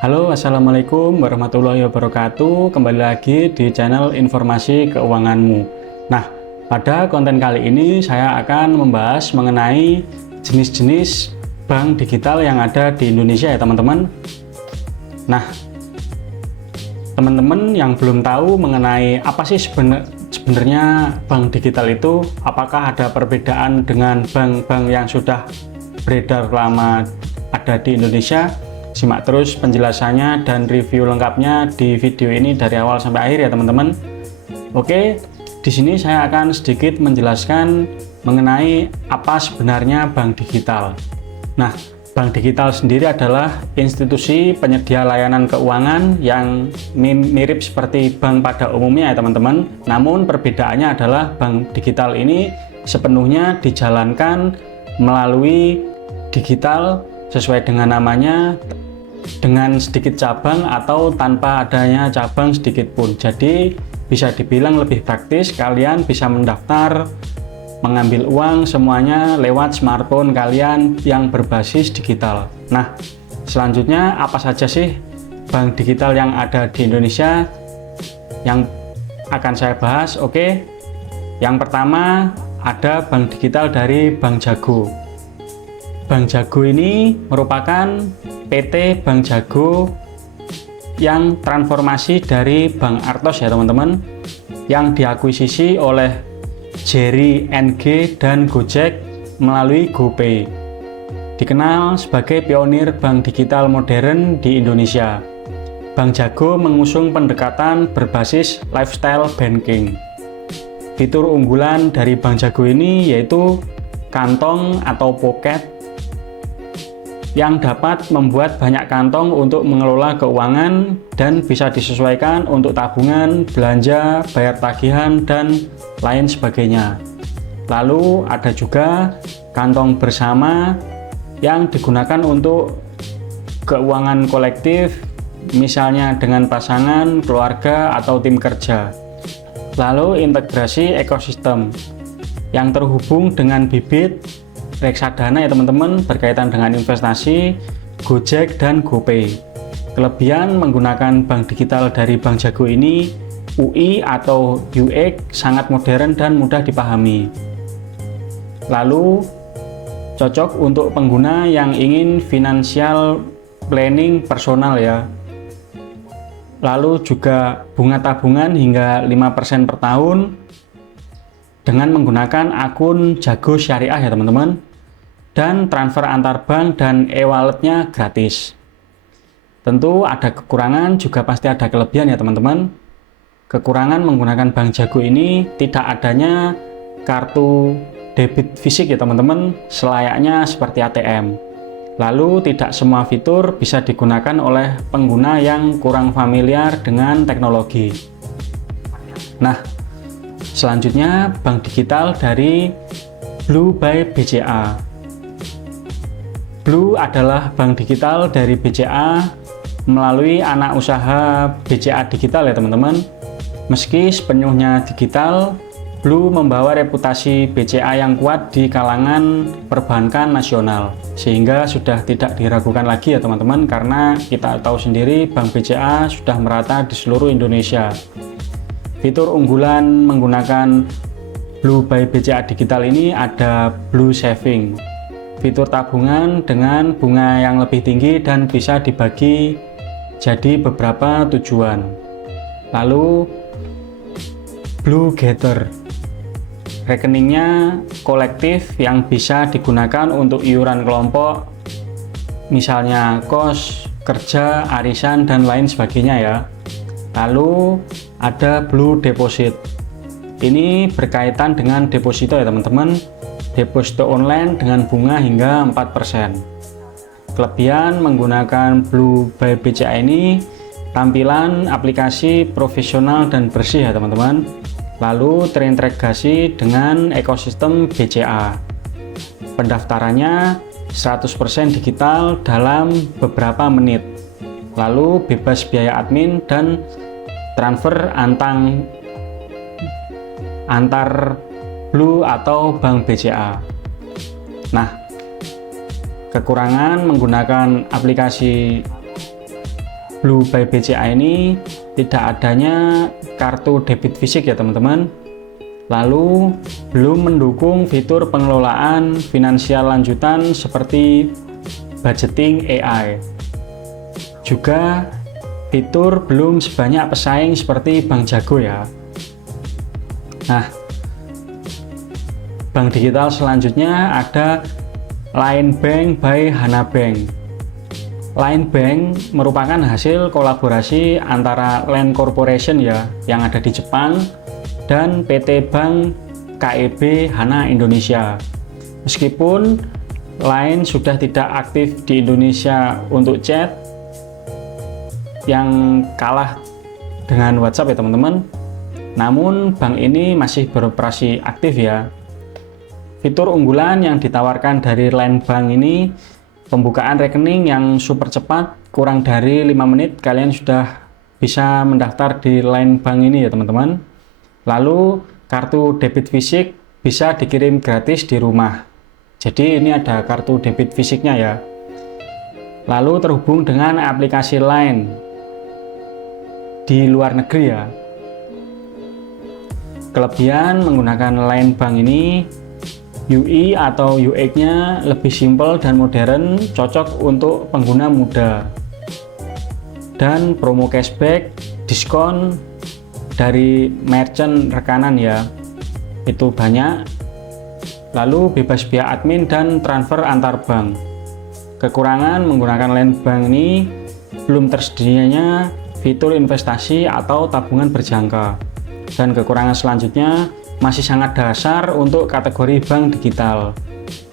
Halo, Assalamualaikum warahmatullahi wabarakatuh. Kembali lagi di channel Informasi Keuanganmu. Nah, pada konten kali ini saya akan membahas mengenai jenis-jenis bank digital yang ada di Indonesia ya teman-teman. Nah, teman-teman yang belum tahu mengenai apa sih sebenarnya bank digital itu, apakah ada perbedaan dengan bank-bank yang sudah beredar lama ada di Indonesia? Simak terus penjelasannya dan review lengkapnya di video ini dari awal sampai akhir ya teman-teman. Oke, di sini saya akan sedikit menjelaskan mengenai apa sebenarnya bank digital. Nah, bank digital sendiri adalah institusi penyedia layanan keuangan yang mirip seperti bank pada umumnya ya teman-teman. Namun perbedaannya adalah bank digital ini sepenuhnya dijalankan melalui digital sesuai dengan namanya, dengan sedikit cabang atau tanpa adanya cabang sedikit pun. Jadi bisa dibilang lebih praktis, kalian bisa mendaftar, mengambil uang semuanya lewat smartphone kalian yang berbasis digital. Nah, selanjutnya apa saja sih bank digital yang ada di Indonesia yang akan saya bahas? Oke, yang pertama ada bank digital dari Bank Jago. Bank Jago ini merupakan PT Bank Jago yang transformasi dari Bank Artos ya teman-teman, yang diakuisisi oleh Jerry NG dan Gojek melalui GoPay. Dikenal sebagai pionir bank digital modern di Indonesia. Bank Jago mengusung pendekatan berbasis lifestyle banking. Fitur unggulan dari Bank Jago ini yaitu kantong atau pocket yang dapat membuat banyak kantong untuk mengelola keuangan dan bisa disesuaikan untuk tabungan, belanja, bayar tagihan, dan lain sebagainya. Lalu ada juga kantong bersama yang digunakan untuk keuangan kolektif, misalnya dengan pasangan, keluarga, atau tim kerja. Lalu integrasi ekosistem yang terhubung dengan Bibit, reksadana ya teman-teman, berkaitan dengan investasi, Gojek dan GoPay. Kelebihan menggunakan bank digital dari Bank Jago ini, UI atau UX sangat modern dan mudah dipahami. Lalu cocok untuk pengguna yang ingin financial planning personal ya. Lalu juga bunga tabungan hingga 5% per tahun dengan menggunakan akun Jago Syariah ya teman-teman. Dan transfer antar bank dan e-walletnya gratis. Tentu ada kekurangan, juga pasti ada kelebihan ya teman-teman. Kekurangan menggunakan Bank Jago ini tidak adanya kartu debit fisik ya teman-teman, selayaknya seperti ATM. Lalu tidak semua fitur bisa digunakan oleh pengguna yang kurang familiar dengan teknologi. Nah, selanjutnya bank digital dari Blue by BCA. Blue adalah bank digital dari BCA melalui anak usaha BCA Digital ya teman-teman. Meski sepenuhnya digital, Blue membawa reputasi BCA yang kuat di kalangan perbankan nasional, sehingga sudah tidak diragukan lagi ya teman-teman, karena kita tahu sendiri bank BCA sudah merata di seluruh Indonesia. Fitur unggulan menggunakan Blue by BCA Digital ini ada Blue Saving, fitur tabungan dengan bunga yang lebih tinggi dan bisa dibagi jadi beberapa tujuan. Lalu Blue Gather, rekeningnya kolektif yang bisa digunakan untuk iuran kelompok, misalnya kos, kerja, arisan, dan lain sebagainya ya. Lalu ada Blue Deposit, ini berkaitan dengan deposito ya teman-teman, deposito online dengan bunga hingga 4%. Kelebihan menggunakan Blue by BCA ini, tampilan aplikasi profesional dan bersih ya teman-teman. Lalu terintegrasi dengan ekosistem BCA. Pendaftarannya 100% digital dalam beberapa menit. Lalu bebas biaya admin dan transfer antar Blue atau Bank BCA. Nah, kekurangan menggunakan aplikasi Blue by BCA ini tidak adanya kartu debit fisik ya teman-teman. Lalu belum mendukung fitur pengelolaan finansial lanjutan seperti budgeting AI. Juga fitur belum sebanyak pesaing seperti Bank Jago ya. Nah, bank digital selanjutnya ada Line Bank by Hana Bank. Line Bank merupakan hasil kolaborasi antara Line Corporation ya yang ada di Jepang dan PT Bank KEB Hana Indonesia. Meskipun Line sudah tidak aktif di Indonesia untuk chat yang kalah dengan WhatsApp ya teman-teman, namun bank ini masih beroperasi aktif ya. Fitur unggulan yang ditawarkan dari Line Bank ini, pembukaan rekening yang super cepat, kurang dari 5 menit kalian sudah bisa mendaftar di Line Bank ini ya teman-teman. Lalu kartu debit fisik bisa dikirim gratis di rumah. Jadi ini ada kartu debit fisiknya ya. Lalu terhubung dengan aplikasi Line di luar negeri ya. Kelebihan menggunakan Line Bank ini, UI atau UX-nya lebih simpel dan modern, cocok untuk pengguna muda. Dan promo cashback, diskon dari merchant rekanan ya, itu banyak. Lalu bebas biaya admin dan transfer antar bank. Kekurangan menggunakan Line Bank ini, belum tersedianya fitur investasi atau tabungan berjangka. Dan kekurangan selanjutnya masih sangat dasar untuk kategori bank digital.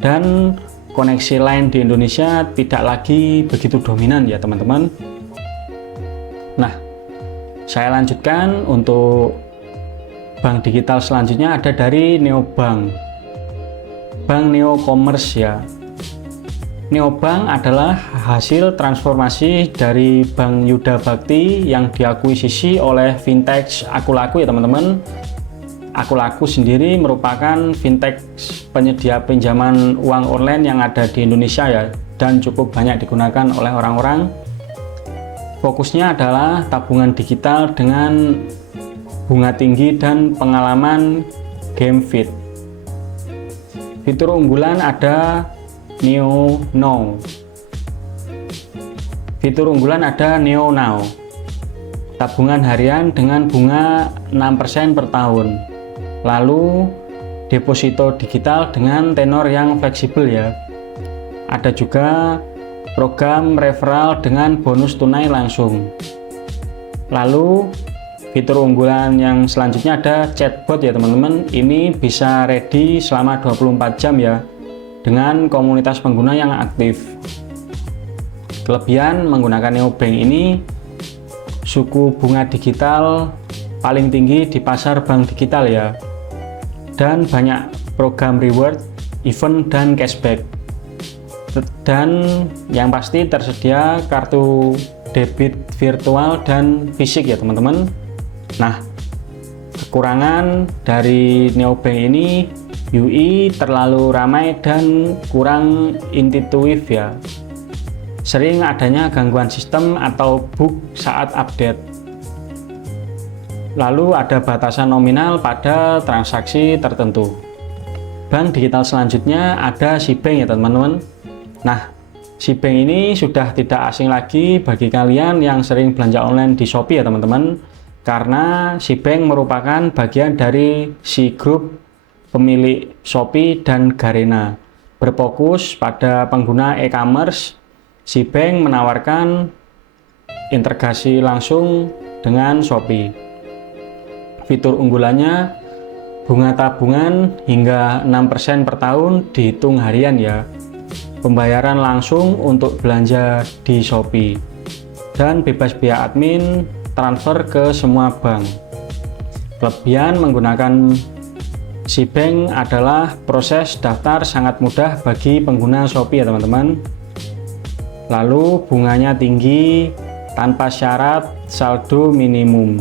Dan koneksi Line di Indonesia tidak lagi begitu dominan ya teman-teman. Nah, saya lanjutkan untuk bank digital selanjutnya ada dari Neobank. Bank Neo Commerce ya. Neobank adalah hasil transformasi dari Bank Yuda Bakti yang diakuisisi oleh fintech Akulaku ya teman-teman. Akulaku sendiri merupakan fintech penyedia pinjaman uang online yang ada di Indonesia ya, dan cukup banyak digunakan oleh orang-orang. Fokusnya adalah tabungan digital dengan bunga tinggi dan pengalaman game fit. Fitur unggulan ada Neo Now. Fitur unggulan ada Neo Now. Tabungan harian dengan bunga 6% per tahun. Lalu deposito digital dengan tenor yang fleksibel ya. Ada juga program referral dengan bonus tunai langsung. Lalu fitur unggulan yang selanjutnya ada chatbot ya teman-teman. Ini bisa ready selama 24 jam ya, dengan komunitas pengguna yang aktif. Kelebihan menggunakan Neobank ini, suku bunga digital paling tinggi di pasar bank digital ya, dan banyak program reward, event, dan cashback. Dan yang pasti tersedia kartu debit virtual dan fisik ya teman-teman. Nah, kekurangan dari Neobank ini, UI terlalu ramai dan kurang intuitif ya. Sering adanya gangguan sistem atau bug saat update. Lalu ada batasan nominal pada transaksi tertentu. Bank digital selanjutnya ada Sibank ya teman-teman. Nah, Sibank ini sudah tidak asing lagi bagi kalian yang sering belanja online di Shopee ya teman-teman, karena Sibank merupakan bagian dari Group pemilik Shopee dan Garena. Berfokus pada pengguna e-commerce, Sibank menawarkan integrasi langsung dengan Shopee. Fitur unggulannya, bunga tabungan hingga 6% per tahun dihitung harian ya. Pembayaran langsung untuk belanja di Shopee, dan bebas biaya admin transfer ke semua bank. Kelebihan menggunakan Sibank adalah proses daftar sangat mudah bagi pengguna Shopee ya teman-teman. Lalu bunganya tinggi tanpa syarat saldo minimum.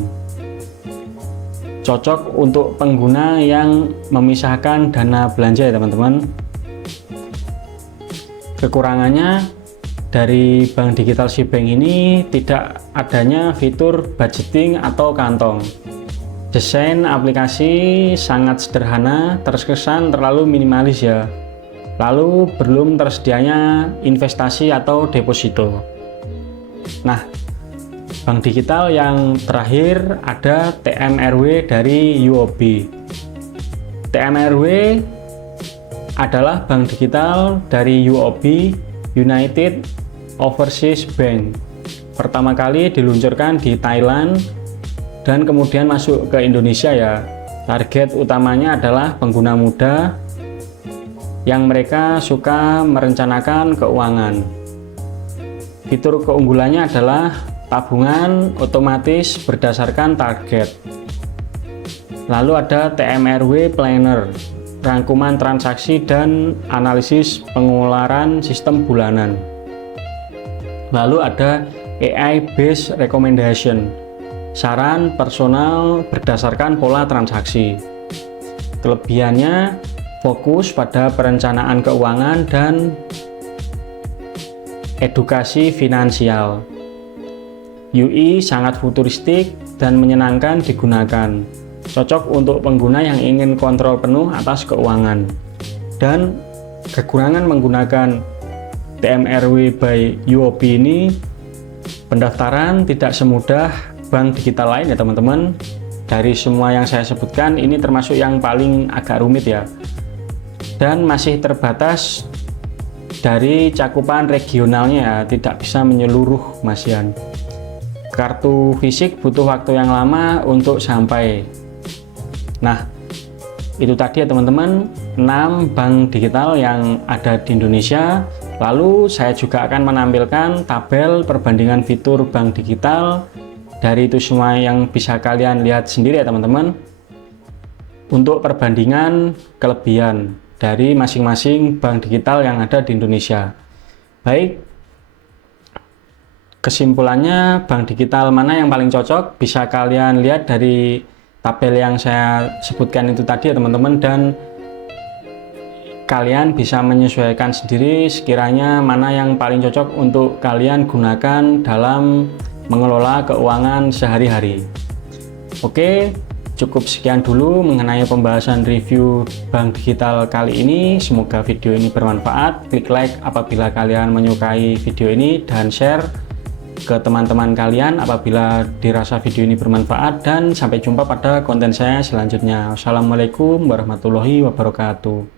Cocok untuk pengguna yang memisahkan dana belanja ya teman-teman. Kekurangannya, dari bank digital Shbank ini tidak adanya fitur budgeting atau kantong. Desain aplikasi sangat sederhana, terkesan terlalu minimalis ya. Lalu belum tersedianya investasi atau deposito. Nah, bank digital yang terakhir ada TMRW dari UOB. TMRW adalah bank digital dari UOB, United Overseas Bank. Pertama kali diluncurkan di Thailand dan kemudian masuk ke Indonesia ya. Target utamanya adalah pengguna muda yang mereka suka merencanakan keuangan. Fitur keunggulannya adalah tabungan otomatis berdasarkan target. Lalu ada TMRW Planner, rangkuman transaksi dan analisis pengeluaran sistem bulanan. Lalu ada AI Based Recommendation, saran personal berdasarkan pola transaksi. Kelebihannya fokus pada perencanaan keuangan dan edukasi finansial. UI sangat futuristik dan menyenangkan digunakan. Cocok untuk pengguna yang ingin kontrol penuh atas keuangan. Dan kekurangan menggunakan TMRW by UOB ini, pendaftaran tidak semudah bank digital lain ya teman-teman. Dari semua yang saya sebutkan ini termasuk yang paling agak rumit ya, dan masih terbatas dari cakupan regionalnya ya, tidak bisa menyeluruh Mas Yan. Kartu fisik butuh waktu yang lama untuk sampai. Nah, itu tadi ya teman-teman 6 bank digital yang ada di Indonesia. Lalu saya juga akan menampilkan tabel perbandingan fitur bank digital. Dari itu semua yang bisa kalian lihat sendiri ya teman-teman, untuk perbandingan kelebihan dari masing-masing bank digital yang ada di Indonesia. Baik, kesimpulannya bank digital mana yang paling cocok bisa kalian lihat dari tabel yang saya sebutkan itu tadi ya teman-teman, dan kalian bisa menyesuaikan sendiri sekiranya mana yang paling cocok untuk kalian gunakan dalam mengelola keuangan sehari-hari. Oke, cukup sekian dulu mengenai pembahasan review bank digital kali ini. Semoga video ini bermanfaat. Klik like apabila kalian menyukai video ini dan share ke teman-teman kalian apabila dirasa video ini bermanfaat, dan sampai jumpa pada konten saya selanjutnya. Wassalamualaikum warahmatullahi wabarakatuh.